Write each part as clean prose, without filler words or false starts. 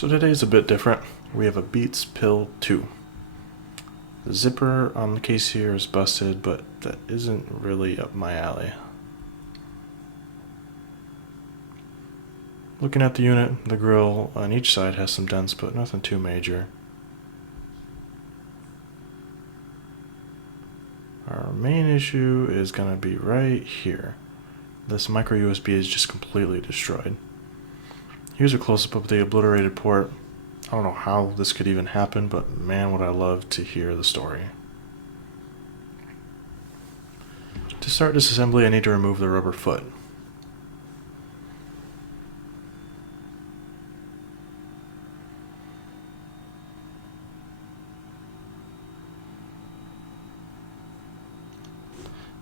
So today's a bit different. We have a Beats Pill 2. The zipper on the case here is busted, but that isn't really up my alley. Looking at the unit, the grill on each side has some dents, but nothing too major. Our main issue is going to be right here. This micro USB is just completely destroyed. Here's a close-up of the obliterated port. I don't know how this could even happen, but man, would I love to hear the story. To start disassembly, I need to remove the rubber foot.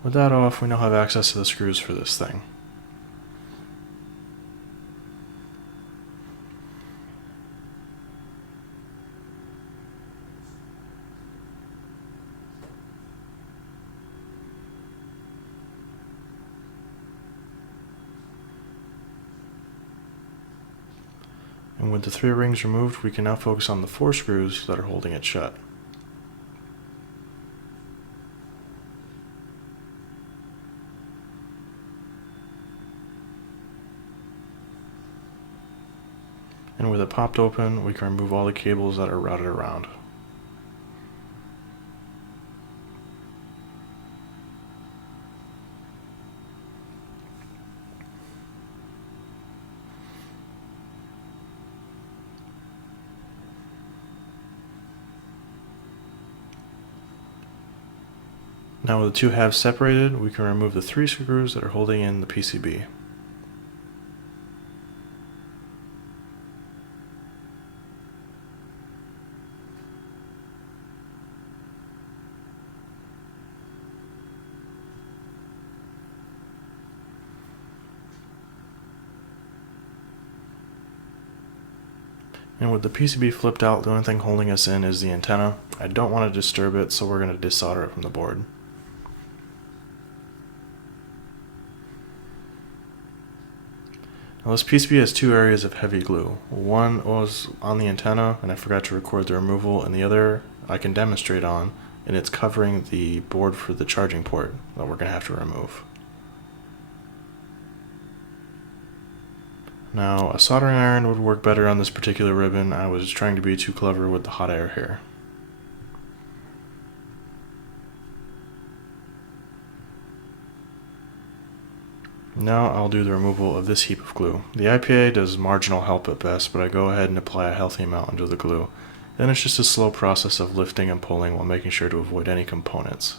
With that off, we now have access to the screws for this thing. And with the 3 rings removed, we can now focus on the 4 screws that are holding it shut. And with it popped open, we can remove all the cables that are routed around. Now with the 2 halves separated, we can remove the 3 screws that are holding in the PCB. And with the PCB flipped out, the only thing holding us in is the antenna. I don't want to disturb it, so we're going to desolder it from the board. Now this PCB has 2 areas of heavy glue. One was on the antenna, and I forgot to record the removal, and the other I can demonstrate on, and it's covering the board for the charging port that we're going to have to remove. Now, a soldering iron would work better on this particular ribbon. I was trying to be too clever with the hot air here. Now I'll do the removal of this heap of glue. The IPA does marginal help at best, but I go ahead and apply a healthy amount under the glue. Then it's just a slow process of lifting and pulling while making sure to avoid any components.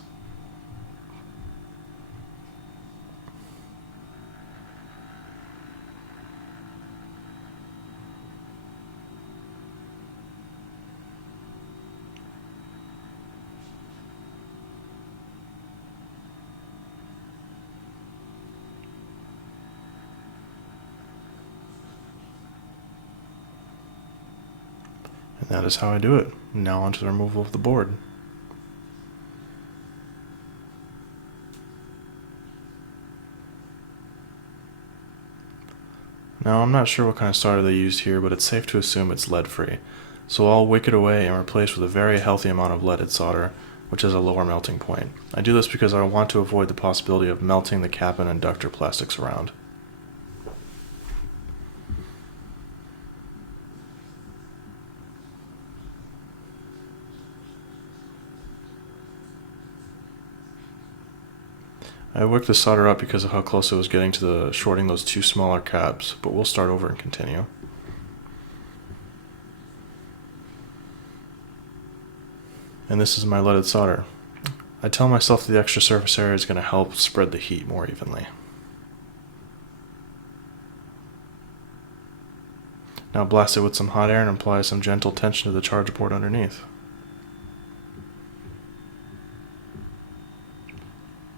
And that is how I do it. Now onto the removal of the board. Now I'm not sure what kind of solder they used here, but it's safe to assume it's lead free. So I'll wick it away and replace with a very healthy amount of leaded solder, which has a lower melting point. I do this because I want to avoid the possibility of melting the cap and inductor plastics around. I wicked the solder up because of how close it was getting to the shorting those 2 smaller caps, but we'll start over and continue. And this is my leaded solder. I tell myself that the extra surface area is going to help spread the heat more evenly. Now blast it with some hot air and apply some gentle tension to the charger port underneath.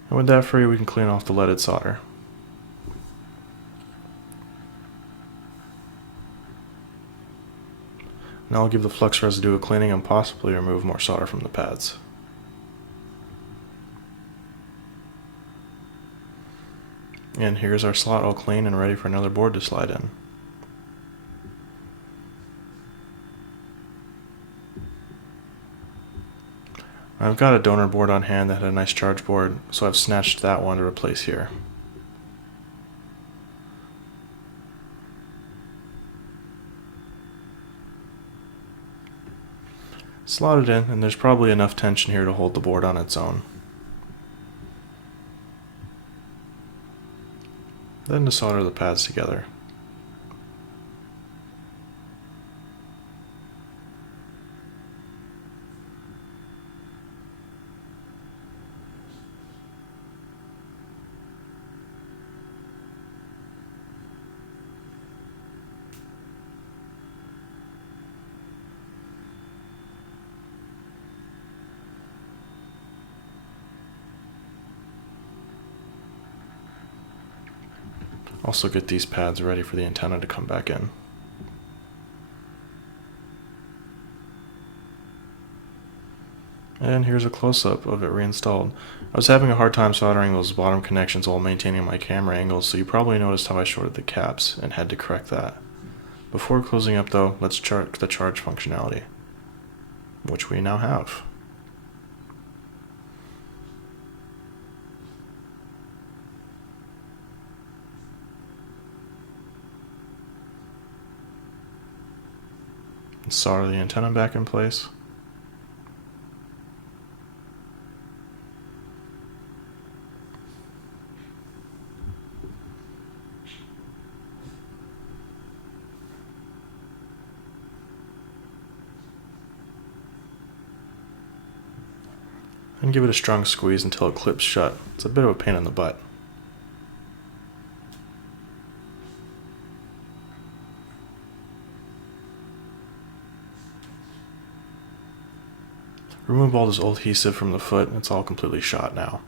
And with that free, we can clean off the leaded solder. Now I'll give the flux residue a cleaning and possibly remove more solder from the pads. And here's our slot all clean and ready for another board to slide in. I've got a donor board on hand that had a nice charge board, so I've snatched that one to replace here. Slot it in, and there's probably enough tension here to hold the board on its own. Then to solder the pads together. Also get these pads ready for the antenna to come back in. And here's a close-up of it reinstalled. I was having a hard time soldering those bottom connections while maintaining my camera angles, so you probably noticed how I shorted the caps and had to correct that. Before closing up though, let's check the charge functionality, which we now have. Solder the antenna back in place. And give it a strong squeeze until it clips shut. It's a bit of a pain in the butt. Remove all this old adhesive from the foot, and it's all completely shot now.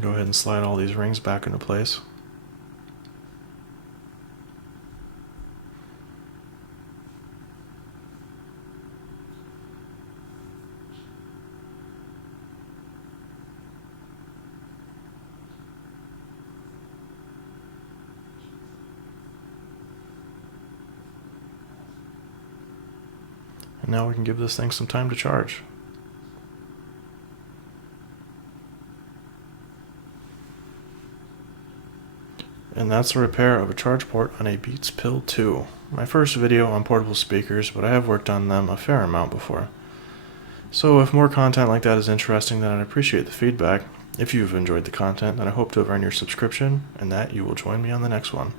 Go ahead and slide all these rings back into place. And now we can give this thing some time to charge. And that's the repair of a charge port on a Beats Pill 2. My first video on portable speakers, but I have worked on them a fair amount before. So if more content like that is interesting, then I'd appreciate the feedback. If you've enjoyed the content, then I hope to have earned your subscription, and that you will join me on the next one.